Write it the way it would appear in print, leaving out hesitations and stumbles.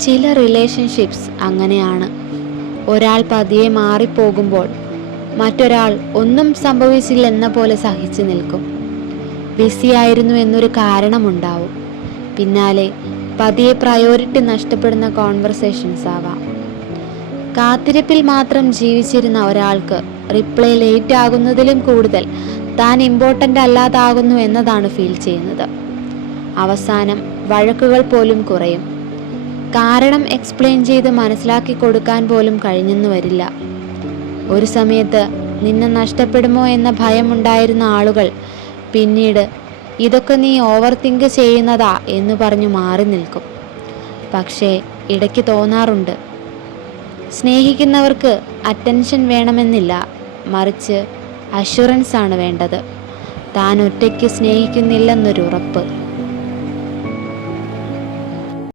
ചില റിലേഷൻഷിപ്സ് അങ്ങനെയാണ്. ഒരാൾ പതിയെ മാറിപ്പോകുമ്പോൾ മറ്റൊരാൾ ഒന്നും സംഭവിച്ചില്ലെന്ന പോലെ സഹിച്ചു നിൽക്കും. ബിസിയായിരുന്നു എന്നൊരു കാരണമുണ്ടാവും. പിന്നാലെ പതിയെ പ്രയോറിറ്റി നഷ്ടപ്പെടുന്ന കോൺവെർസേഷൻസ് ആവാം. കാത്തിരിപ്പിൽ മാത്രം ജീവിച്ചിരുന്ന ഒരാൾക്ക് റിപ്ലൈ ലേറ്റ് ആകുന്നതിലും കൂടുതൽ താൻ ഇമ്പോർട്ടൻ്റ് അല്ലാതാകുന്നു എന്നതാണ് ഫീൽ ചെയ്യുന്നത്. അവസാനം വഴക്കുകൾ പോലും കുറയും. കാരണം എക്സ്പ്ലെയിൻ ചെയ്ത് മനസ്സിലാക്കി കൊടുക്കാൻ പോലും കഴിഞ്ഞെന്നു വരില്ല. ഒരു സമയത്ത് നിന്നെ നഷ്ടപ്പെടുമോ എന്ന ഭയമുണ്ടായിരുന്ന ആളുകൾ പിന്നീട് ഇതൊക്കെ നീ ഓവർ തിങ്ക് ചെയ്യുന്നതാ എന്ന് പറഞ്ഞു മാറി നിൽക്കും. പക്ഷേ ഇടയ്ക്ക് തോന്നാറുണ്ട്, സ്നേഹിക്കുന്നവർക്ക് അറ്റൻഷൻ വേണമെന്നില്ല, മറിച്ച് അഷുറൻസ് ആണ് വേണ്ടത്. താൻ ഒറ്റയ്ക്ക് സ്നേഹിക്കുന്നില്ലെന്നൊരു ഉറപ്പ്.